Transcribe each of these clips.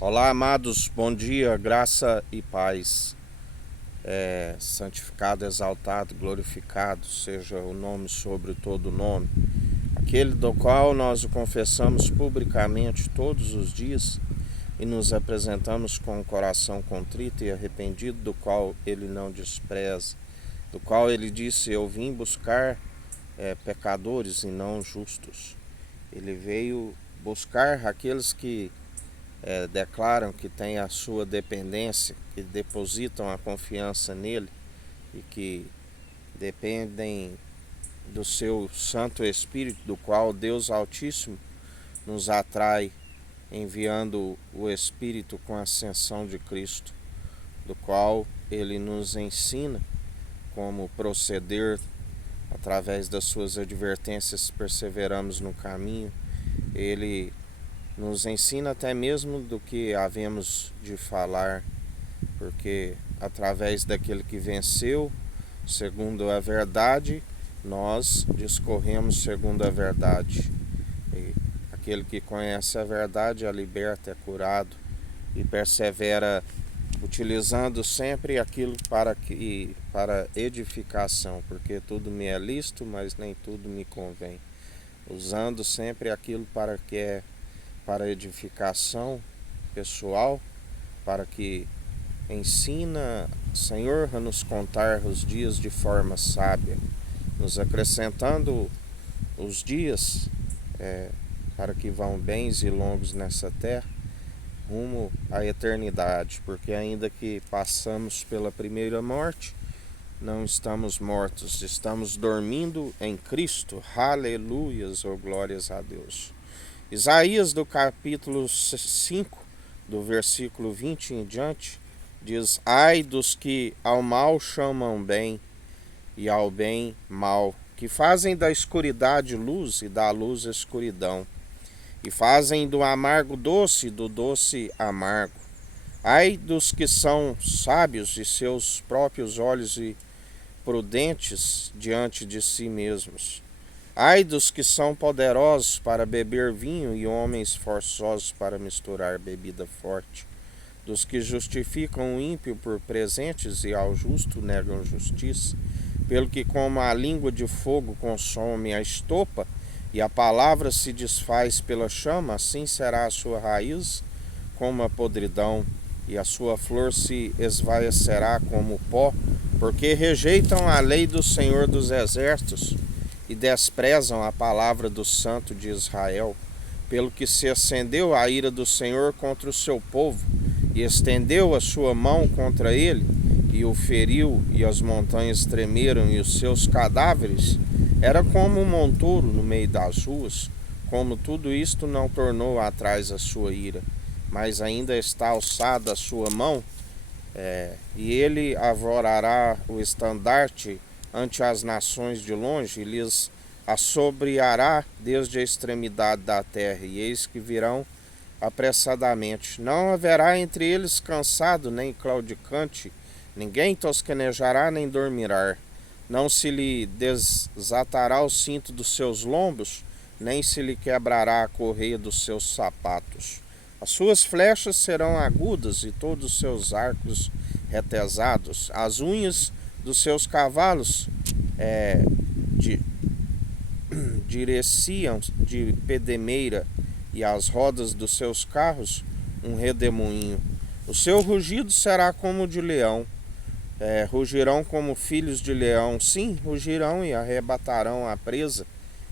Olá, amados, bom dia, graça e paz. Santificado, exaltado, glorificado seja o nome sobre todo nome, aquele do qual nós o confessamos publicamente todos os dias e nos apresentamos com o coração contrito e arrependido, do qual ele não despreza, do qual ele disse: Eu vim buscar pecadores e não justos. Ele veio buscar aqueles que declaram que têm a sua dependência, que depositam a confiança nele e que dependem do seu Santo Espírito, do qual Deus Altíssimo nos atrai, enviando o Espírito com a ascensão de Cristo, do qual ele nos ensina como proceder através das suas advertências, perseveramos no caminho. Ele nos ensina até mesmo do que havemos de falar, porque através daquele que venceu, segundo a verdade, nós discorremos segundo a verdade. E aquele que conhece a verdade, a liberta, é curado e persevera utilizando sempre aquilo para edificação, porque tudo me é lícito, mas nem tudo me convém. Usando sempre aquilo para edificação pessoal, para que ensina, Senhor, a nos contar os dias de forma sábia, nos acrescentando os dias para que vão bens e longos nessa terra, rumo à eternidade, porque ainda que passamos pela primeira morte, não estamos mortos, estamos dormindo em Cristo. Aleluias, ou glórias a Deus. Isaías, do capítulo 5, do versículo 20 em diante, diz: Ai dos que ao mal chamam bem e ao bem mal, que fazem da escuridade luz e da luz escuridão, e fazem do amargo doce e do doce amargo. Ai dos que são sábios e seus próprios olhos e prudentes diante de si mesmos. Ai dos que são poderosos para beber vinho e homens forçosos para misturar bebida forte, dos que justificam o ímpio por presentes e ao justo negam justiça, pelo que como a língua de fogo consome a estopa e a palavra se desfaz pela chama, assim será a sua raiz como a podridão e a sua flor se esvaecerá como o pó, porque rejeitam a lei do Senhor dos Exércitos e desprezam a palavra do Santo de Israel, pelo que se acendeu a ira do Senhor contra o seu povo, e estendeu a sua mão contra ele, e o feriu, e as montanhas tremeram, e os seus cadáveres era como um montouro no meio das ruas. Como tudo isto não tornou atrás a sua ira, mas ainda está alçada a sua mão, e ele avorará o estandarte ante as nações de longe, e lhes assobriará desde a extremidade da terra, e eis que virão apressadamente. Não haverá entre eles cansado nem claudicante, ninguém tosquenejará nem dormirá. Não se lhe desatará o cinto dos seus lombos, nem se lhe quebrará a correia dos seus sapatos. As suas flechas serão agudas e todos os seus arcos retesados. As unhas dos seus cavalos direciam de pedemeira, e as rodas dos seus carros um redemoinho. O seu rugido será como o de leão. Rugirão como filhos de leão. Sim, rugirão e arrebatarão a presa,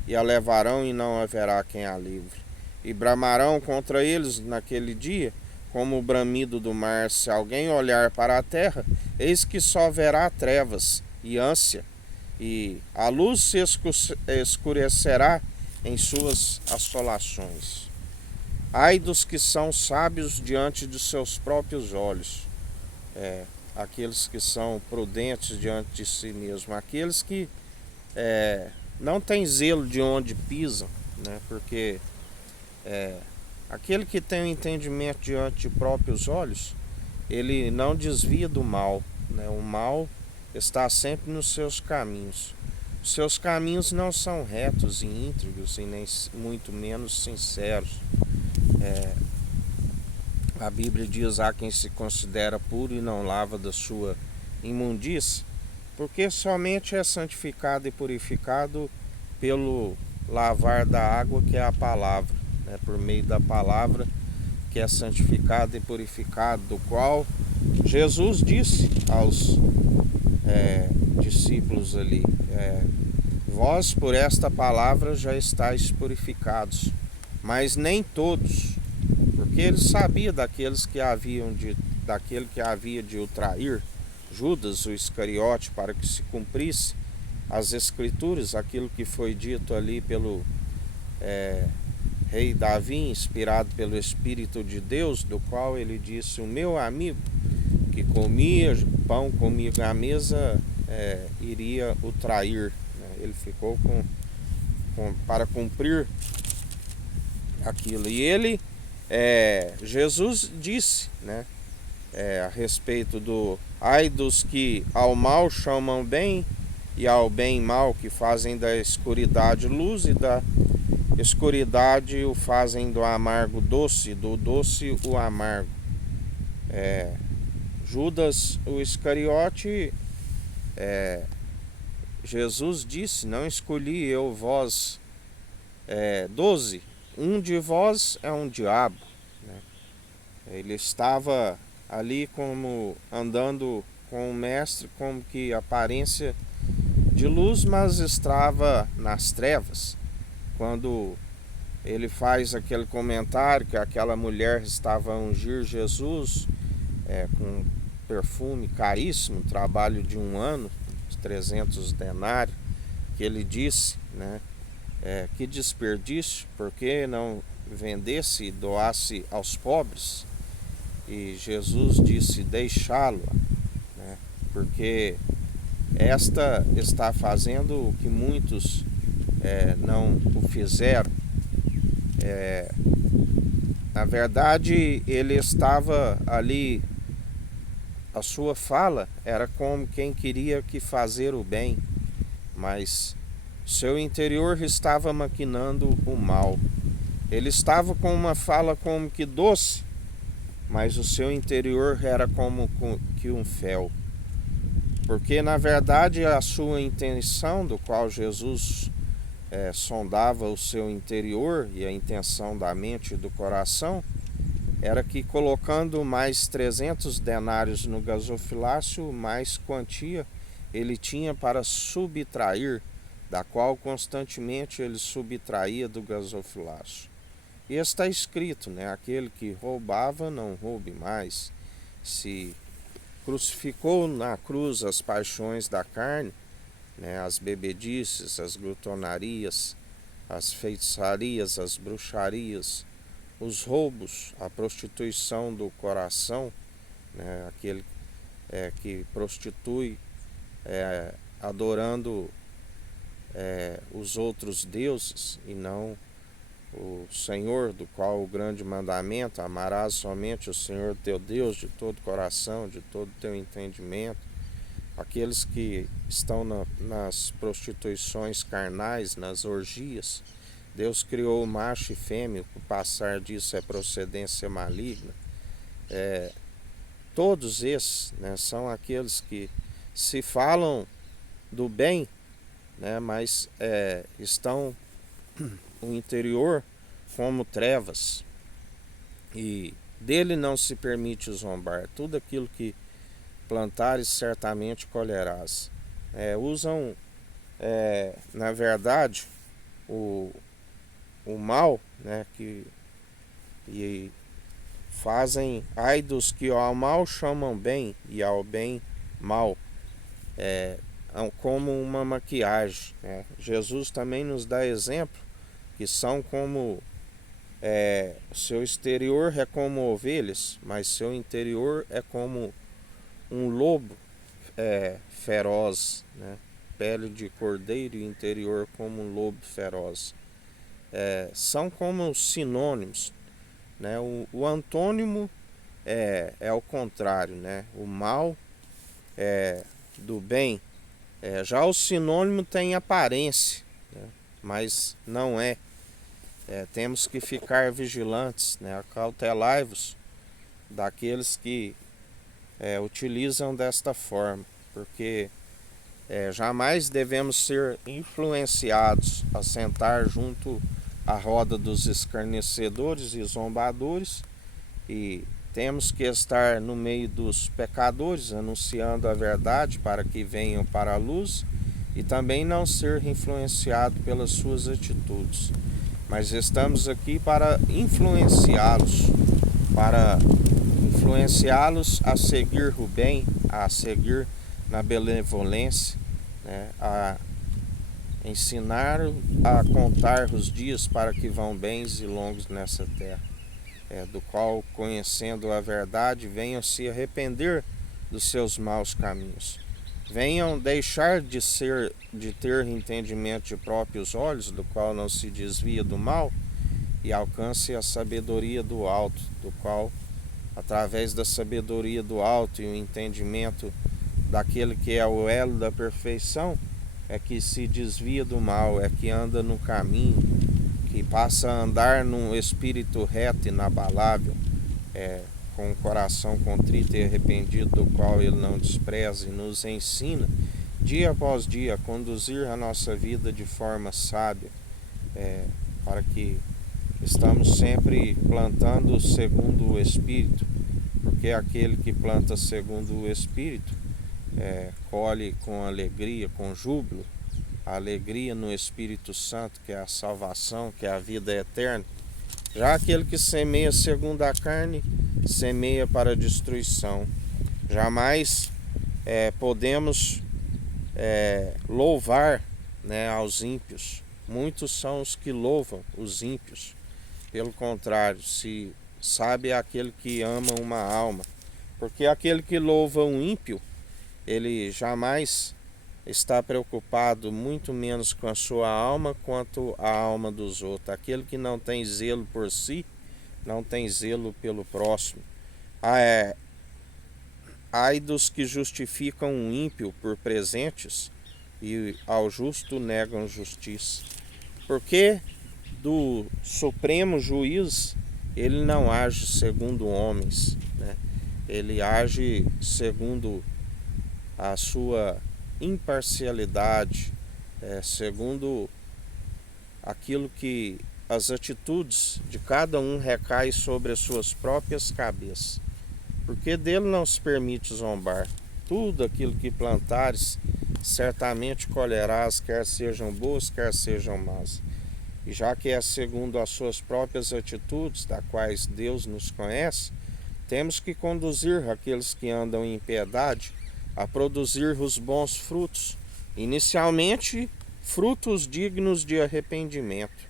e a levarão e não haverá quem a livre. E bramarão contra eles naquele dia, como o bramido do mar. Se alguém olhar para a terra, eis que só verá trevas e ânsia, e a luz se escurecerá em suas assolações. Ai dos que são sábios diante de seus próprios olhos, aqueles que são prudentes diante de si mesmo, aqueles que não têm zelo de onde pisam, né? Porque aquele que tem o entendimento diante de próprios olhos, ele não desvia do mal, né? O mal está sempre nos seus caminhos. Os seus caminhos não são retos e íntegros, e nem muito menos sinceros. A Bíblia diz: há quem se considera puro e não lava da sua imundície, porque somente é santificado e purificado pelo lavar da água, que é a palavra, né? Por meio da palavra que é santificado e purificado, do qual Jesus disse aos discípulos ali: vós por esta palavra já estáis purificados, mas nem todos, porque ele sabia daquele que havia de o trair, Judas, o Iscariote, para que se cumprisse as escrituras, aquilo que foi dito ali pelo rei Davi, inspirado pelo Espírito de Deus, do qual ele disse: o meu amigo que comia pão comigo à mesa iria o trair, né? Ele ficou para cumprir aquilo. E ele, Jesus disse, né, a respeito do ai dos que ao mal chamam bem e ao bem mal, que fazem da escuridade luz e da escuridade o fazem do amargo doce, do doce o amargo. Judas, o Iscariote, Jesus disse: não escolhi eu vós 12, um de vós é um diabo, né? Ele estava ali como andando com o mestre, como que aparência de luz, mas estava nas trevas. Quando ele faz aquele comentário que aquela mulher estava a ungir Jesus com perfume caríssimo, trabalho de um ano, 300 denários, que ele disse, né, que desperdício, porque não vendesse e doasse aos pobres? E Jesus disse: deixá-lo, né, porque esta está fazendo o que muitos não o fizeram. Na verdade, ele estava ali, a sua fala era como quem queria que fazer o bem, mas seu interior estava maquinando o mal. Ele estava com uma fala como que doce, mas o seu interior era como que um fel. Porque na verdade a sua intenção, do qual Jesus sondava o seu interior, e a intenção da mente e do coração, era que colocando mais 300 denários no gasofilácio, mais quantia ele tinha para subtrair, da qual constantemente ele subtraía do gasofilácio. E está escrito, né? Aquele que roubava, não roube mais. Se crucificou na cruz as paixões da carne, né? As bebedices, as glutonarias, as feitiçarias, as bruxarias, os roubos, a prostituição do coração, né? Aquele que prostitui adorando os outros deuses e não o Senhor, do qual o grande mandamento: amarás somente o Senhor teu Deus de todo coração, de todo teu entendimento. Aqueles que estão nas prostituições carnais, nas orgias, Deus criou o macho e fêmea, o passar disso é procedência maligna. Todos esses, né, são aqueles que se falam do bem, né, mas estão o interior como trevas, e dele não se permite zombar. Tudo aquilo que plantares certamente colherás. Usam na verdade o mal, né, e fazem ai dos que ao mal chamam bem e ao bem mal, como uma maquiagem, né? Jesus também nos dá exemplo que são como seu exterior é como ovelhas, mas seu interior é como um lobo feroz, né? Pele de cordeiro e interior como um lobo feroz. São como sinônimos, né? O antônimo é o contrário, né? O mal do bem. Já o sinônimo tem aparência, né? Mas não é. Temos que ficar vigilantes, né? Acautelai-vos, daqueles que utilizam desta forma, porque jamais devemos ser influenciados a sentar junto à roda dos escarnecedores e zombadores, e temos que estar no meio dos pecadores, anunciando a verdade para que venham para a luz, e também não ser influenciado pelas suas atitudes. Mas estamos aqui para influenciá-los a seguir o bem, a seguir na benevolência, né? A ensinar a contar os dias para que vão bens e longos nessa terra, do qual, conhecendo a verdade, venham se arrepender dos seus maus caminhos. Venham deixar de ter entendimento de próprios olhos, do qual não se desvia do mal, e alcance a sabedoria do alto, do qual, através da sabedoria do alto e o entendimento daquele que é o elo da perfeição, é que se desvia do mal, é que anda no caminho, que passa a andar num espírito reto e inabalável, com o coração contrito e arrependido, do qual ele não despreza, e nos ensina dia após dia a conduzir a nossa vida de forma sábia, para que estamos sempre plantando segundo o Espírito, porque aquele que planta segundo o Espírito colhe com alegria, com júbilo, a alegria no Espírito Santo, que é a salvação, que é a vida eterna. Já aquele que semeia segundo a carne, semeia para a destruição. Jamais podemos louvar, aos ímpios. Muitos são os que louvam os ímpios. Pelo contrário, se sabe aquele que ama uma alma. Porque aquele que louva um ímpio, ele jamais está preocupado, muito menos com a sua alma, quanto a alma dos outros. Aquele que não tem zelo por si, não tem zelo pelo próximo. Ai dos que justificam um ímpio por presentes e ao justo negam justiça. Porque do supremo juiz ele não age segundo homens, né? Ele age segundo a sua imparcialidade, segundo aquilo que as atitudes de cada um recaem sobre as suas próprias cabeças, porque dele não se permite zombar. Tudo aquilo que plantares, certamente colherás, quer sejam boas, quer sejam más. E já que é segundo as suas próprias atitudes, das quais Deus nos conhece, temos que conduzir aqueles que andam em piedade a produzir os bons frutos, inicialmente frutos dignos de arrependimento,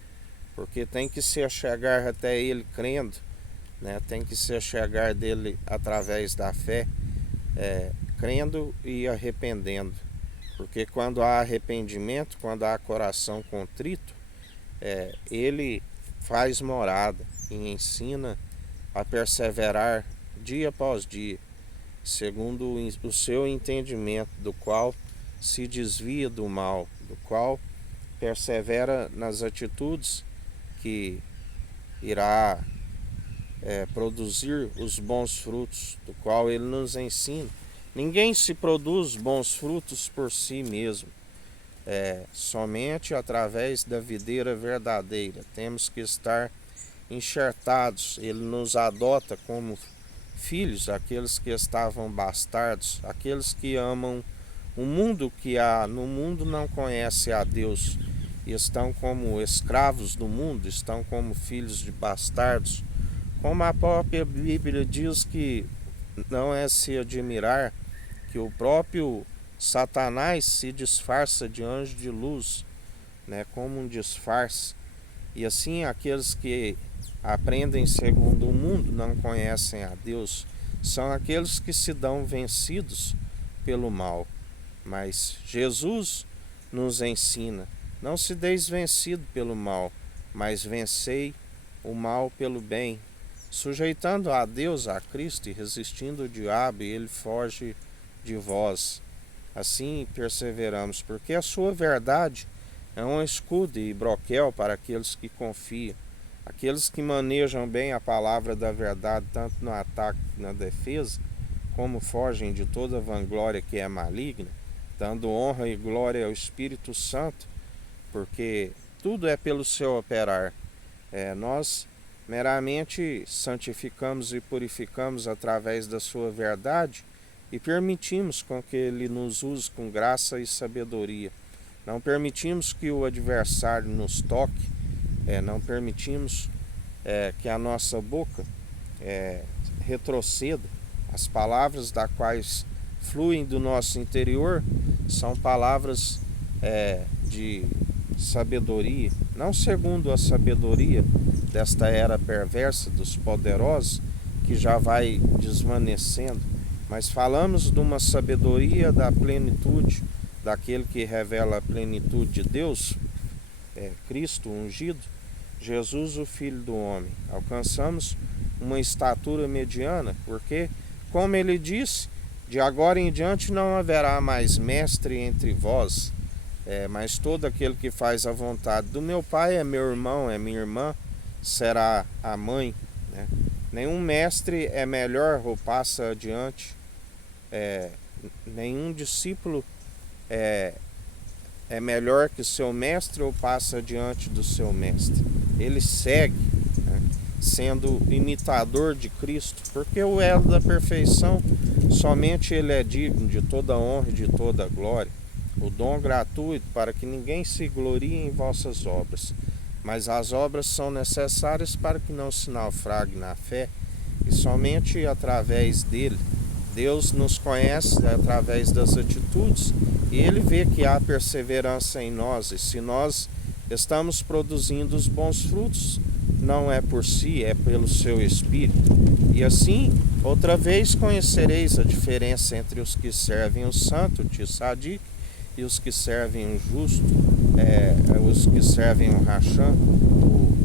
porque tem que se achegar até ele crendo, né? Tem que se achegar dele através da fé, crendo e arrependendo, porque quando há arrependimento, quando há coração contrito, ele faz morada e ensina a perseverar dia após dia, segundo o seu entendimento, do qual se desvia do mal, do qual persevera nas atitudes que irá produzir os bons frutos, do qual ele nos ensina. Ninguém se produz bons frutos por si mesmo, somente através da videira verdadeira. Temos que estar enxertados. Ele nos adota como filhos, aqueles que estavam bastardos, aqueles que amam o mundo, que no mundo não conhece a Deus, e estão como escravos do mundo, estão como filhos de bastardos. Como a própria Bíblia diz, que não é se admirar que o próprio Satanás se disfarça de anjo de luz, né, como um disfarce. E assim aqueles que aprendem segundo o mundo, não conhecem a Deus, são aqueles que se dão vencidos pelo mal. Mas Jesus nos ensina: não se deis vencido pelo mal, mas vencei o mal pelo bem, sujeitando a Deus, a Cristo, e resistindo o diabo, e ele foge de vós. Assim perseveramos, porque a sua verdade é um escudo e broquel para aqueles que confiam. Aqueles que manejam bem a palavra da verdade, tanto no ataque como na defesa, como fogem de toda vanglória que é maligna, dando honra e glória ao Espírito Santo, porque tudo é pelo seu operar. Nós meramente santificamos e purificamos através da sua verdade e permitimos com que ele nos use com graça e sabedoria. Não permitimos que o adversário nos toque, não permitimos que a nossa boca retroceda. As palavras das quais fluem do nosso interior são palavras de sabedoria, não segundo a sabedoria desta era perversa dos poderosos, que já vai desvanecendo, mas falamos de uma sabedoria da plenitude, daquele que revela a plenitude de Deus, Cristo ungido, Jesus, o Filho do Homem. Alcançamos uma estatura mediana, porque, como ele disse, de agora em diante não haverá mais mestre entre vós, mas todo aquele que faz a vontade do meu Pai é meu irmão, é minha irmã, será a mãe. Nenhum mestre é melhor ou passa adiante, nenhum discípulo é melhor que seu mestre ou passa diante do seu mestre. Ele segue, sendo imitador de Cristo, porque o elo da perfeição, somente ele é digno de toda honra e de toda glória. O dom gratuito para que ninguém se glorie em vossas obras, mas as obras são necessárias para que não se naufrague na fé, e somente através dele. Deus nos conhece através das atitudes e ele vê que há perseverança em nós, e se nós estamos produzindo os bons frutos, não é por si, é pelo seu Espírito. E assim, outra vez conhecereis a diferença entre os que servem o santo, o tzadik, e os que servem o justo, os que servem o racham, o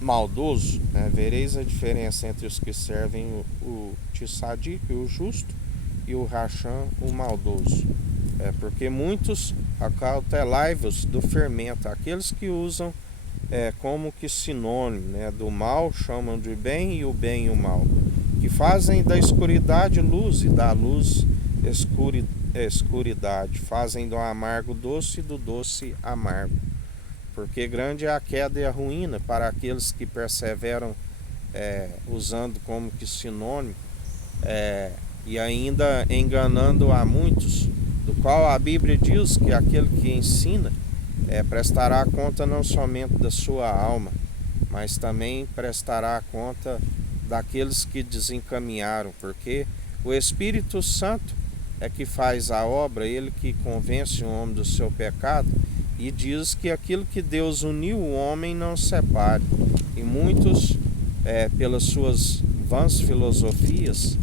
maldoso. Vereis a diferença entre os que servem o tzadik, o justo, e o racham, o maldoso. Porque muitos acautelai-vos do fermento, aqueles que usam como que sinônimo, do mal chamam de bem, e o bem o mal, que fazem da escuridade luz e da luz escuridade, fazem do amargo doce e do doce amargo, porque grande é a queda e a ruína para aqueles que perseveram usando como que sinônimo, e ainda enganando a muitos, do qual a Bíblia diz que aquele que ensina prestará conta não somente da sua alma, mas também prestará conta daqueles que desencaminharam, porque o Espírito Santo é que faz a obra, ele que convence o homem do seu pecado, e diz que aquilo que Deus uniu, o homem não separe. E muitos, pelas suas vãs filosofias,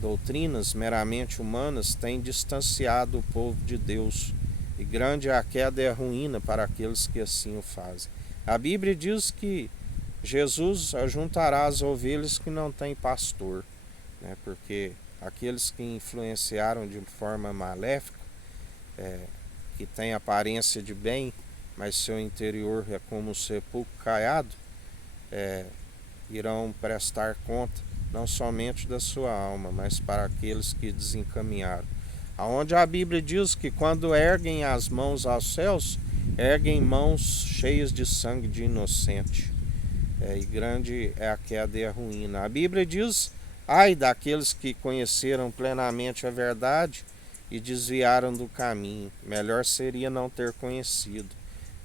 doutrinas meramente humanas, têm distanciado o povo de Deus. E grande é a queda e a ruína para aqueles que assim o fazem. A Bíblia diz que Jesus ajuntará as ovelhas que não têm pastor, porque aqueles que influenciaram de forma maléfica, que tem aparência de bem, mas seu interior é como um sepulcro caiado, irão prestar conta não somente da sua alma, mas para aqueles que desencaminharam. Aonde a Bíblia diz que quando erguem as mãos aos céus, erguem mãos cheias de sangue de inocente. E grande é a queda e a ruína. A Bíblia diz: ai daqueles que conheceram plenamente a verdade e desviaram do caminho. Melhor seria não ter conhecido.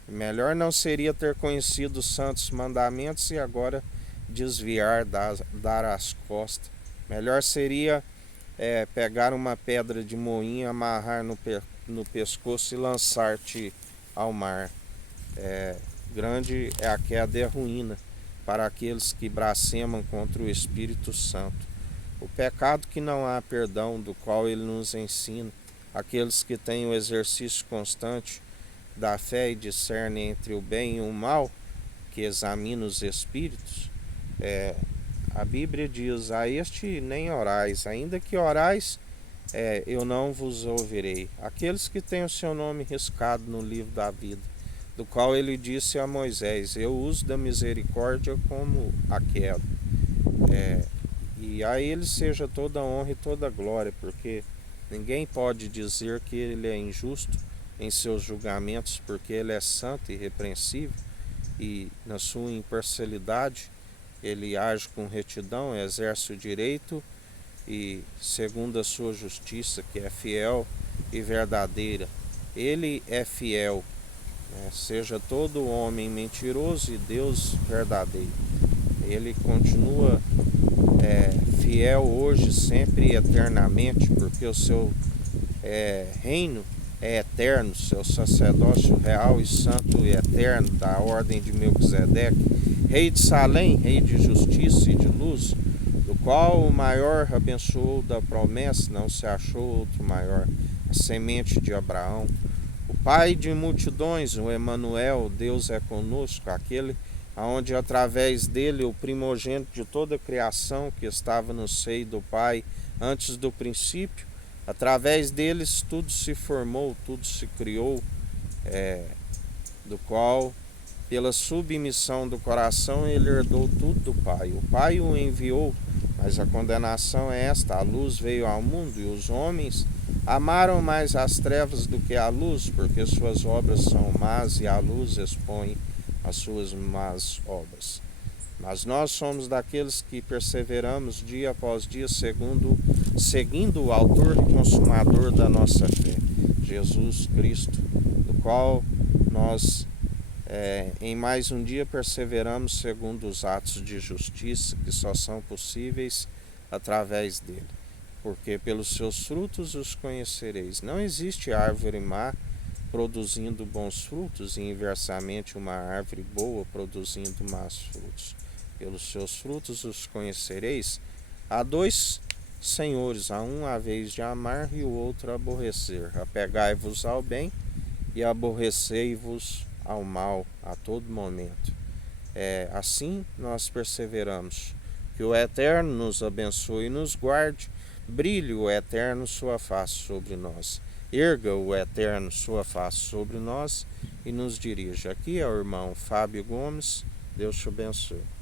Melhor não seria ter conhecido os santos mandamentos e agora desviar, dar as costas. Melhor seria pegar uma pedra de moinho, amarrar no pescoço e lançar-te ao mar. Grande é a queda e a ruína para aqueles que blasfemam contra o Espírito Santo. O pecado que não há perdão, do qual ele nos ensina, aqueles que têm o exercício constante da fé e discernem entre o bem e o mal, que examina os espíritos, a Bíblia diz: a este nem orais, ainda que orais, eu não vos ouvirei. Aqueles que têm o seu nome riscado no livro da vida, do qual ele disse a Moisés: eu uso da misericórdia como a quero. E a ele seja toda a honra e toda a glória, porque ninguém pode dizer que ele é injusto em seus julgamentos, porque ele é santo e irrepreensível, e na sua imparcialidade ele age com retidão, exerce o direito e segundo a sua justiça, que é fiel e verdadeira. Ele é fiel, né? Seja todo homem mentiroso e Deus verdadeiro. Ele continua fiel hoje, sempre e eternamente, porque o seu reino é eterno, seu sacerdócio real e santo e eterno, da ordem de Melquisedeque, rei de Salém, rei de justiça e de luz, do qual o maior abençoou da promessa, não se achou outro maior, a semente de Abraão, o pai de multidões, o Emanuel, Deus é conosco, aquele aonde através dele o primogênito de toda a criação que estava no seio do Pai antes do princípio, através deles tudo se formou, tudo se criou, do qual pela submissão do coração ele herdou tudo do Pai. O Pai o enviou, mas a condenação é esta: a luz veio ao mundo e os homens amaram mais as trevas do que a luz, porque suas obras são más e a luz expõe as suas más obras. Mas nós somos daqueles que perseveramos dia após dia seguindo o autor e consumador da nossa fé, Jesus Cristo, do qual nós em mais um dia perseveramos segundo os atos de justiça que só são possíveis através dele. Porque pelos seus frutos os conhecereis. Não existe árvore má produzindo bons frutos e inversamente uma árvore boa produzindo maus frutos. Pelos seus frutos os conhecereis. Há dois senhores, a um a vez de amar e o outro aborrecer. Apegai-vos ao bem e aborrecei-vos ao mal a todo momento. Assim nós perseveramos. Que o Eterno nos abençoe e nos guarde. Brilhe o Eterno sua face sobre nós. Erga o Eterno sua face sobre nós e nos dirija. Aqui é o irmão Fábio Gomes. Deus te abençoe.